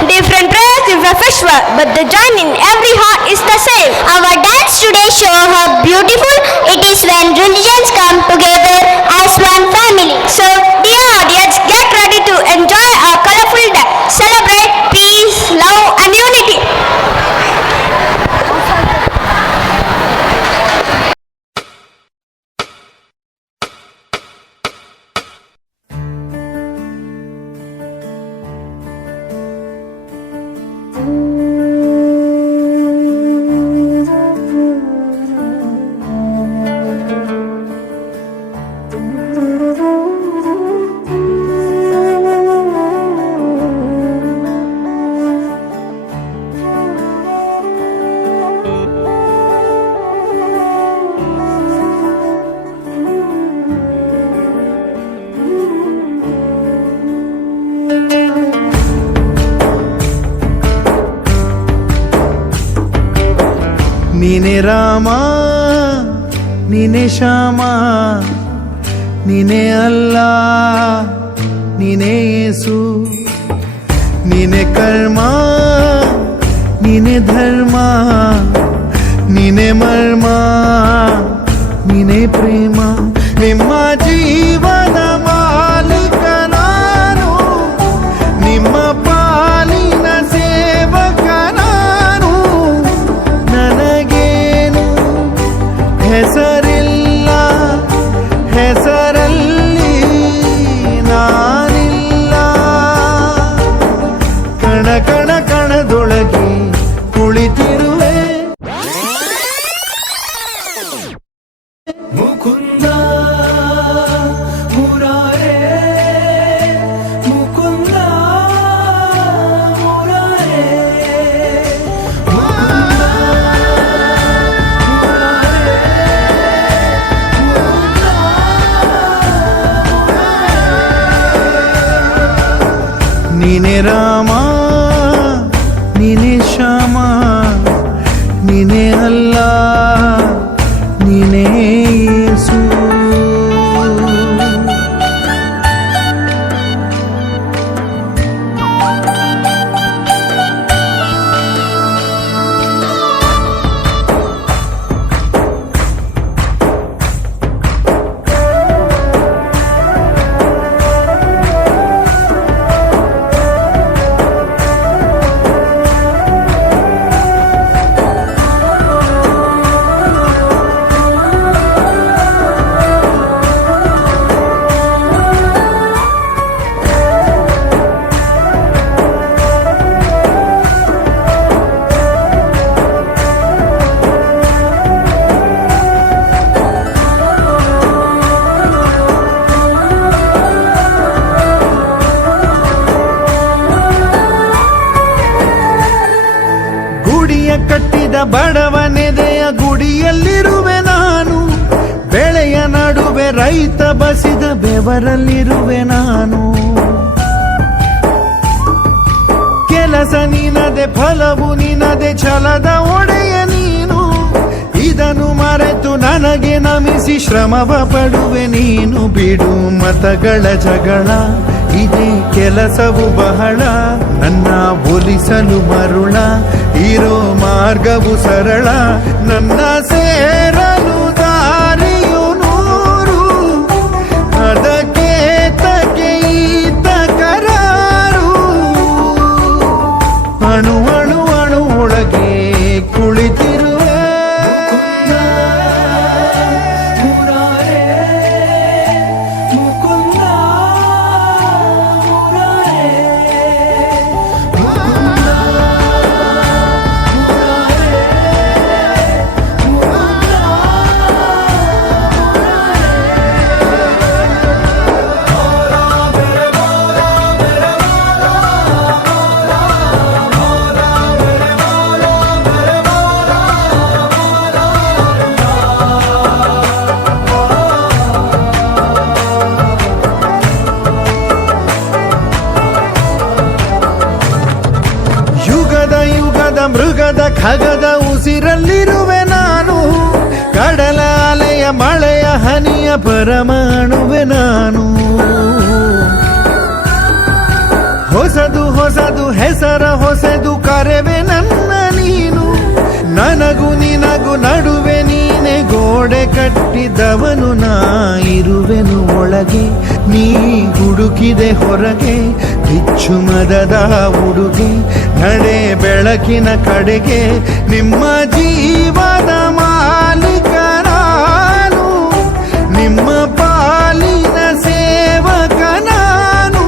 Different prayers, different festival, but the joy in every heart is the same. Our dance today show how beautiful it is when religions come together as one family. So, dear audience, get ready to enjoy our colorful dance. Celebrate peace, love, and unity. ನೀನೆ ರಾಮ ನೀನೆ ಶ್ಯಾಮ ನೀನೆ ಅಲ್ಲ ನೀನೆ ಯೇಸು ನೀನೆ ಕರ್ಮ ನೀನೆ ಧರ್ಮ ನೀನೆ ಮರ್ಮ ನೀನೆ ಪ್ರೇಮ ನಿಮ್ಮ ಜೀವನ ಮಾಲೀಕ ನಾನು ನಿಮ್ಮ ಪಾಲಿನ ಸೇವಕ ನಾನು ನನಗೇನು ಹೆಸರಿಲ್ಲ ಹೆಸರಲ್ಲಿ ನಾನಿಲ್ಲ ಕಣ ಕಣ ಕಣದೊಳಗೆ ಕುಳಿತಿರುವೆ ಮುಕುಂದ ಮುರಾರೇ ಮುಕುಂದ ಮುರಾರೇ ನೀನೆ ರಾಮ ನೀನೆ ಶ್ಯಾಮ ನೀನೆ ಅಲ್ಲ ನೀನೆ ಯೇಸು ಗುಡಿಯ ಕಟ್ಟಿದ ಬಡವನೆದೆಯ ಗುಡಿಯಲ್ಲಿರುವೆ ನಾನು ಬೆಳೆಯ ನಡುವೆ ರೈತ ಬಸಿದ ಬೆವರಲ್ಲಿರುವೆ ನಾನು ಕೆಲಸ ನಿನದೆ ಫಲವು ನಿನದೆ ಛಲದ ಒಡೆಯ ನೀನು ಇದನ್ನು ಮರೆತು ನನಗೆ ನಮಿಸಿ ಶ್ರಮವ ಪಡುವೆ ನೀನು ಬಿಡು ಮತಗಳ ಜಗಳ ಇದೇ ಕೆಲಸವು ಬಹಳ ನನ್ನ ಒಲಿಸಲು ಮರುಳ ಇರೋ ಮಾರ್ಗವು ಸರಳ ನನ್ನ ಸೇರಲು ದಾರಿಯು ನೂರು ಅದಕ್ಕೆ ತಕೆ ಈತ ಕರಾರು ಅಣು ಅಣು ಅಣು ಒಳಗೆ ಕುಳಿತಿರುವೆ ಮೃಗದ ಖಗದ ಉಸಿರಲ್ಲಿರುವೆ ನಾನು ಕಡಲ ಅಲೆಯ ಮಳೆಯ ಹನಿಯ ಪರಮಾಣುವೆ ನಾನು ಹೊಸದು ಹೊಸದು ಹೆಸರ ಹೊಸದು ಕರೆವೆ ನನ್ನ ನೀನು. ನನಗೂ ನಿನಗೂ ನಡುವೆ ನೀನೆ ಗೋಡೆ ಕಟ್ಟಿದವನು ನಾ ಇರುವೆನು ಒಳಗೆ, ನೀ ಹುಡುಕಿದೆ ಹೊರಗೆ ಬಿಚ್ಚು ಮದದ ಉಡುಗೆ. ನಡೆ ಬೆಳಕಿನ ಕಡೆಗೆ ನಿಮ್ಮ ಜೀವದ ಮಾಲೀಕ ನಾನು, ನಿಮ್ಮ ಪಾಲಿನ ಸೇವಕ ನಾನು.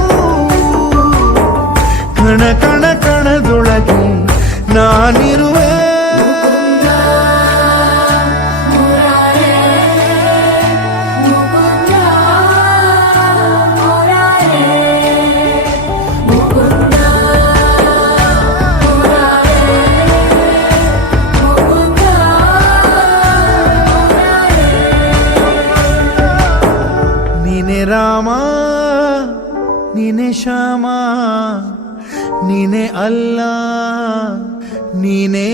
ಕಣ ಕಣ ಕಣದೊಳಗೆ ನಾನಿರುವೆ. ನೀನೆ ರಾಮ ನೀನೆ ಶ್ಯಾಮ, ನೀನೆ ಅಲ್ಲ ನೀನೇ